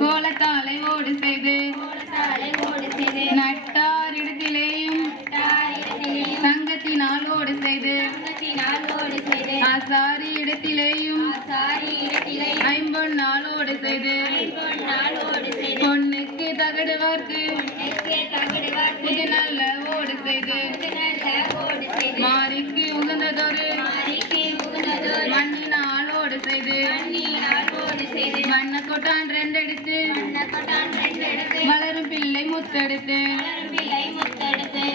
கோலத்தாலை ஓடு செய்து நட்டார் இடத்திலேயும் தங்கத்தினால் ஓடு செய்து ஆசாரி இடத்திலேயும் ஐம்பொன்னால் ஓடு செய்து பொண்ணுக்கு தகடுவார்க்கு புது நல்ல ஓடு செய்து மாரிக்கு உகந்ததொரு மண்ணினால் ஓடு செய்து மண்ண கொட்டான் ரெண்டெடுத்து வளரும் பிள்ளை முத்தெடுத்து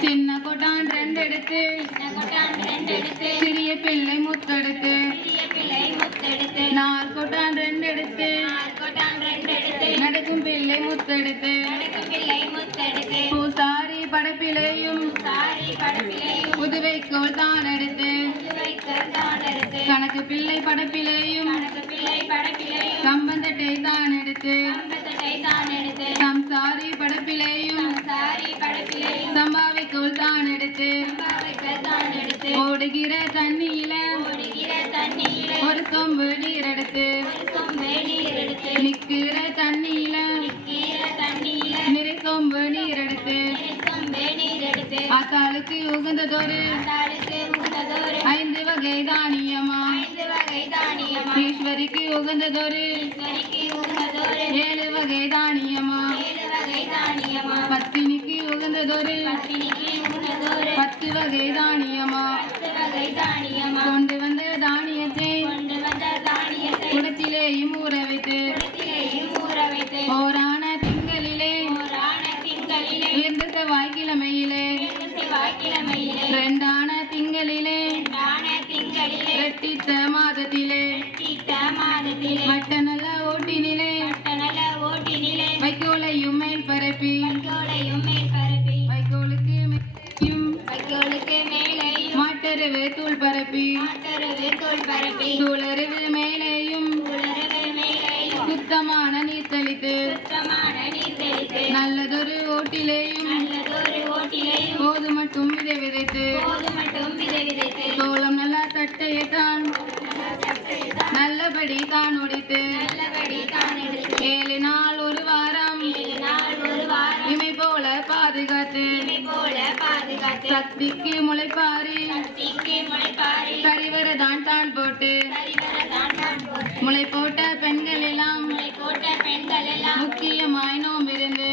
சின்ன கொட்டான் ரெண்டெடுத்து சிறிய பிள்ளை முத்தெடுத்து நார் கொட்டான் ரெண்டெடுத்து நடக்கும் பிள்ளை முத்தெடுத்து பூசாரி படைப்பிலையும் புதுவைக்கோள் தான் எடுத்து கணக்கு பிள்ளை படைப்பிலையும் கம்பந்தட்டை தான் எடுத்து சம்சாரி படைப்பிலையும் சம்பாவிக்கோள் தான் எடுத்து ஓடுகிற தண்ணியில ஒரு சொம்பு நீர் எடுத்து நிற்கிற தண்ணியில நிறை சொம்பு நீர் எடுத்து ஆத்தாளுக்கு உகந்ததொரு 5 வகை தானியமா ஈஸ்வரிக்கு உகந்ததொரு 7 வகை தானியமா பத்தினிக்கு உகந்ததொரு 10 வகை தானியமா கொண்டு வந்த தானியத்தை குடத்திலேயும் ஊற வைத்து ஓரான திங்களிலே உயர்ந்த செவ்வாய்க்கிழமையிலே 2ஆன திங்களிலே ரெட்டித்த மாதத்திலே மட்ட நல்ல ஓட்டினிலே வைக்கோலையும் மேல் பரப்பி வைக்கோலுக்கு மேலேயும் மாட்டருவு தூள் பரப்பி தூளருவு மேலேயும் சுத்தமான நீர் தெளித்து நல்லதொரு ஓட்டிலேயும் போது மட்டும் விதை விதைத்து சோளம் நல்ல தட்டையை தான் நல்லபடி தான் உடைத்து 7 நாள் ஒரு வாரம் இமை போல பாதுகாத்து சக்திக்கு முளைப்பாரி கரிவரதான் தான் போட்டு முளை போட்ட பெண்கள் எல்லாம் முக்கியமாய் நோம்பிருந்து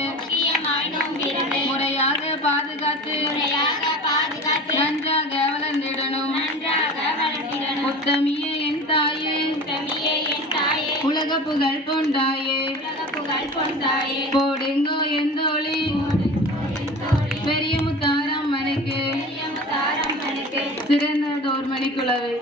முறையாக பாதுகாத்து நன்றாக வளர்ந்திடணும் உத்தமியே என் தாயே உலக புகழ் பொண்டாயே போடுங்கோ எந்தோழி பெரிய முத்தாரம் மணிக்கு சிறந்த 1 மணிக்குள்ளவே